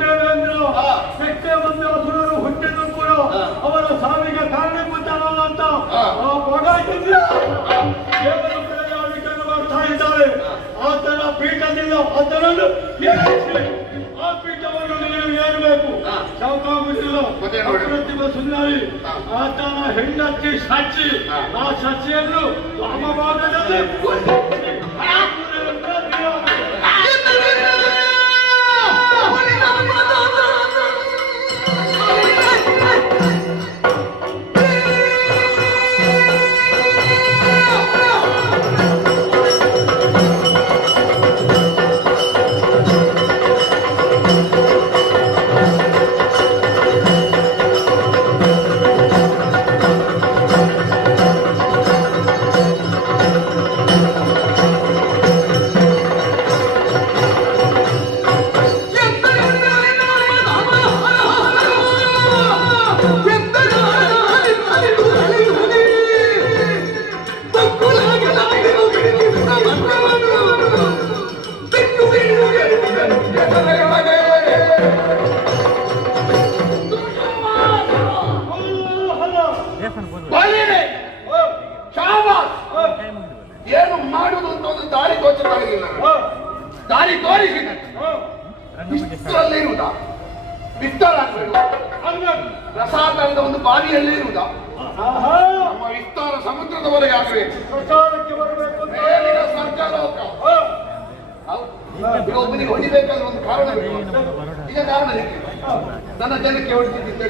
ದೇವೇಂದ್ರ ಎಷ್ಟೇ ಒಂದು ಅಸುರರು ಹುಟ್ಟಿದ್ರು ಕೂಡ ಅವರ ಸಾವಿಗೆ ಕಾರಣಭೂತರಾದಂತ ಆ ಭಗವಂತ ದೇವರು ಕರೆಯಾಳಿಕೆಯನ್ನು ಮಾಡ್ತಾ ಇದ್ದಾರೆ. ಆತನ ಪೀಠದಿಂದ ಆತನನ್ನು ಆ ಪೀಠವನ್ನು ನೀವು ಏರಬೇಕು. ಸಾಕಾಗುವುದಿಲ್ಲ. ಅಪ್ರತಿಮ ಸುಂದರಿ ಆತನ ಹೆಂಡತಿ ಸಾಕ್ಷಿ. ಆ ಸಾಕ್ಷಿಯನ್ನು ವಾಮಭಾಗದಲ್ಲಿ ಏನು ಮಾಡುವುದು ಅಂತ ಒಂದು ದಾರಿ ತೋಚಲಾಗಿಲ್ಲ. ದಾರಿ ತೋರಿಸಿದೆ ಇಷ್ಟರಲ್ಲಿ ಇರುವುದಾ? ವಿಸ್ತಾರ ಪ್ರಸಾದ ಒಂದು ಬಾವಿಯಲ್ಲೇ ಇರುವುದಾ? ನಮ್ಮ ವಿಸ್ತಾರ ಸಮುದ್ರದವರೆಗೆ ಆಗಬೇಕು. ಮೇಲಿನ ಸ್ವರ್ಗಲೋಕ ಒಬ್ಬನಿಗೆ ಹೊಡಿಬೇಕಾದ್ರೆ ಒಂದು ಕಾರಣ ಬೇಕು. ಈಗ ಕಾರಣ ನನ್ನ ಜನಕ್ಕೆ ಹೊಡಿತಿದ್ದೆ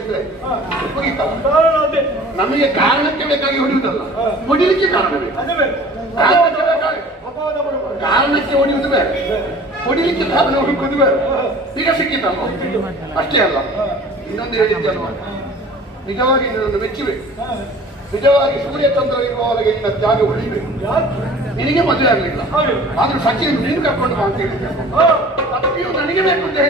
ನಮಗೆ ಕಾರಣಕ್ಕೆ ಬೇಕಾಗಿ ಹೊಡೆಯುವುದಲ್ಲ, ಹೊಡಿಲಿಕ್ಕೆ ಕಾರಣ ಬೇಕು. ಕಾರಣಕ್ಕೆ ಹೊಡೆಯುವುದು ಬೇರೆ, ಹೊಡಿಲಿಕ್ಕೆ ಕಾರಣ ಹುಡುಕುವುದು ಬೇರೆ. ಈಗ ಸಿಕ್ಕಿತಲ್ವ? ಅಷ್ಟೇ ಅಲ್ಲ, ಇನ್ನೊಂದು ಹೇಳಿದ್ದಲ್ವ, ನಿಜವಾಗಿ ನಿನ್ನನ್ನು ಮೆಚ್ಚಬೇಕು. ನಿಜವಾಗಿ ಸೂರ್ಯಚಂದ್ರ ಇರುವವರೆಗೆ ನಿನ್ನ ತ್ಯಾಗ ಉಳಿಬೇಕು. ನಿನಗೆ ಮದುವೆ ಆಗಲಿಲ್ಲ, ಆದ್ರೂ ಸಚಿನ್ ನೀನು ಕರ್ಕೊಂಡು ಬಾ ಅಂತ ಹೇಳಿದ್ದೆ. ನನಗೆ ಬೇಕು ಅಂತ